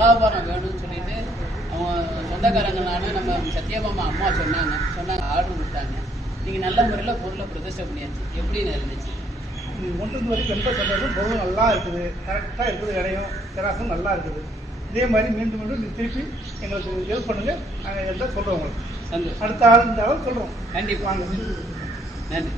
துலாபாரம் வேணும்னு சொல்லிட்டு அவங்க சொந்தக்காரங்களான நம்ம சத்யபாமா அம்மா சொன்னாங்க ஆர்டர் கொடுத்தாங்க. நீங்கள் நல்ல முறையில் பொருளை பிரதிஷ்டை பண்ணியாச்சு. எப்படின்னு இருந்துச்சு? ஒன்றுக்கு வரைக்கும் ரொம்ப சந்தோஷம். பொருள் நல்லா இருக்குது, கரெக்டாக இருக்குது, இடையும் திராசம் நல்லா இருக்குது. இதே மாதிரி மீண்டும் மீண்டும் திருப்பி எங்களுக்கு ஹெல்ப் பண்ணுங்கள். நாங்கள் எல்லாம் சொல்கிறோம் உங்களுக்கு. சந்தோஷம். அடுத்த ஆள் இருந்தாலும் சொல்கிறோம். கண்டிப்பாக. நன்றி.